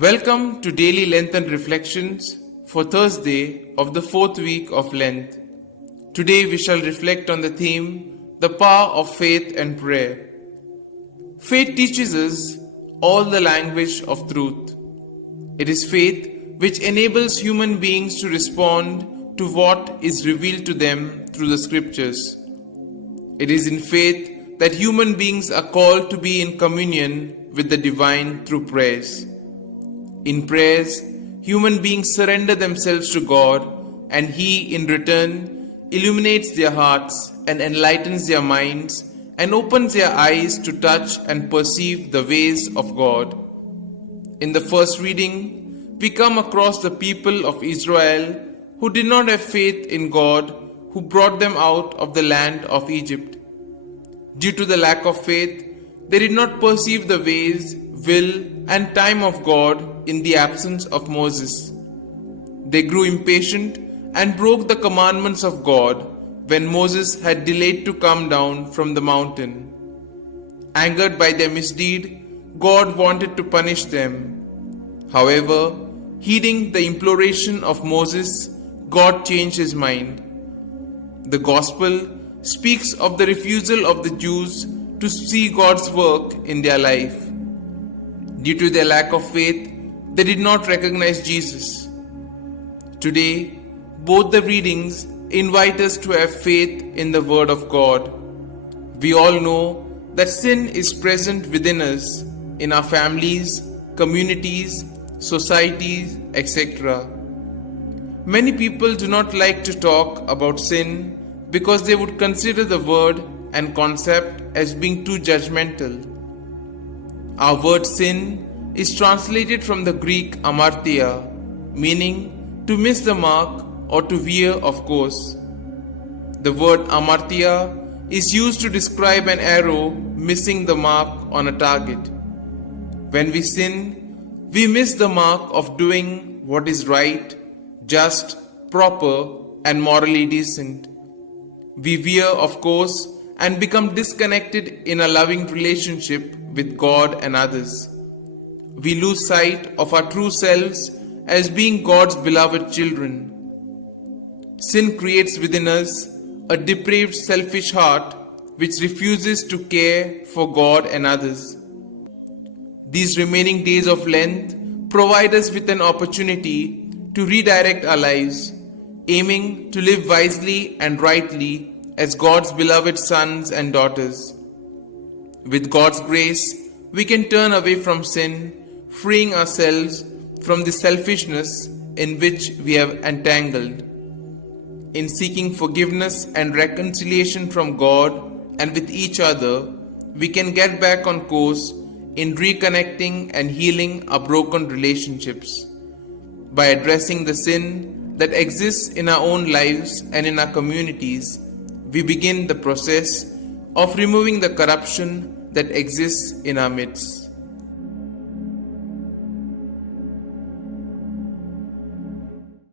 Welcome to Daily Lenten Reflections for Thursday of the fourth week of Lent. Today we shall reflect on the theme, the power of faith and prayer. Faith teaches us all the language of truth. It is faith which enables human beings to respond to what is revealed to them through the scriptures. It is in faith that human beings are called to be in communion with the divine through prayers. In prayers, human beings surrender themselves to God, and He, in return, illuminates their hearts and enlightens their minds and opens their eyes to touch and perceive the ways of God. In the first reading, we come across the people of Israel who did not have faith in God, who brought them out of the land of Egypt. Due to the lack of faith, they did not perceive the ways, will, and time of God in the absence of Moses. They grew impatient and broke the commandments of God when Moses had delayed to come down from the mountain. Angered by their misdeed, God wanted to punish them. However, heeding the imploration of Moses, God changed his mind. The Gospel speaks of the refusal of the Jews to see God's work in their life. Due to their lack of faith, they did not recognize Jesus. Today, both the readings invite us to have faith in the Word of God. We all know that sin is present within us, in our families, communities, societies, etc. Many people do not like to talk about sin because they would consider the word and concept as being too judgmental. Our word sin is translated from the Greek amartia, meaning to miss the mark or to veer off course. The word amartia is used to describe an arrow missing the mark on a target. When we sin, we miss the mark of doing what is right, just, proper, and morally decent. We veer off course and become disconnected in a loving relationship with God and others. We lose sight of our true selves as being God's beloved children. Sin creates within us a depraved, selfish heart which refuses to care for God and others. These remaining days of Lent provide us with an opportunity to redirect our lives, aiming to live wisely and rightly as God's beloved sons and daughters. With God's grace, we can turn away from sin, freeing ourselves from the selfishness in which we have entangled. In seeking forgiveness and reconciliation from God and with each other, we can get back on course in reconnecting and healing our broken relationships. By addressing the sin that exists in our own lives and in our communities, we begin the process of removing the corruption that exists in our midst.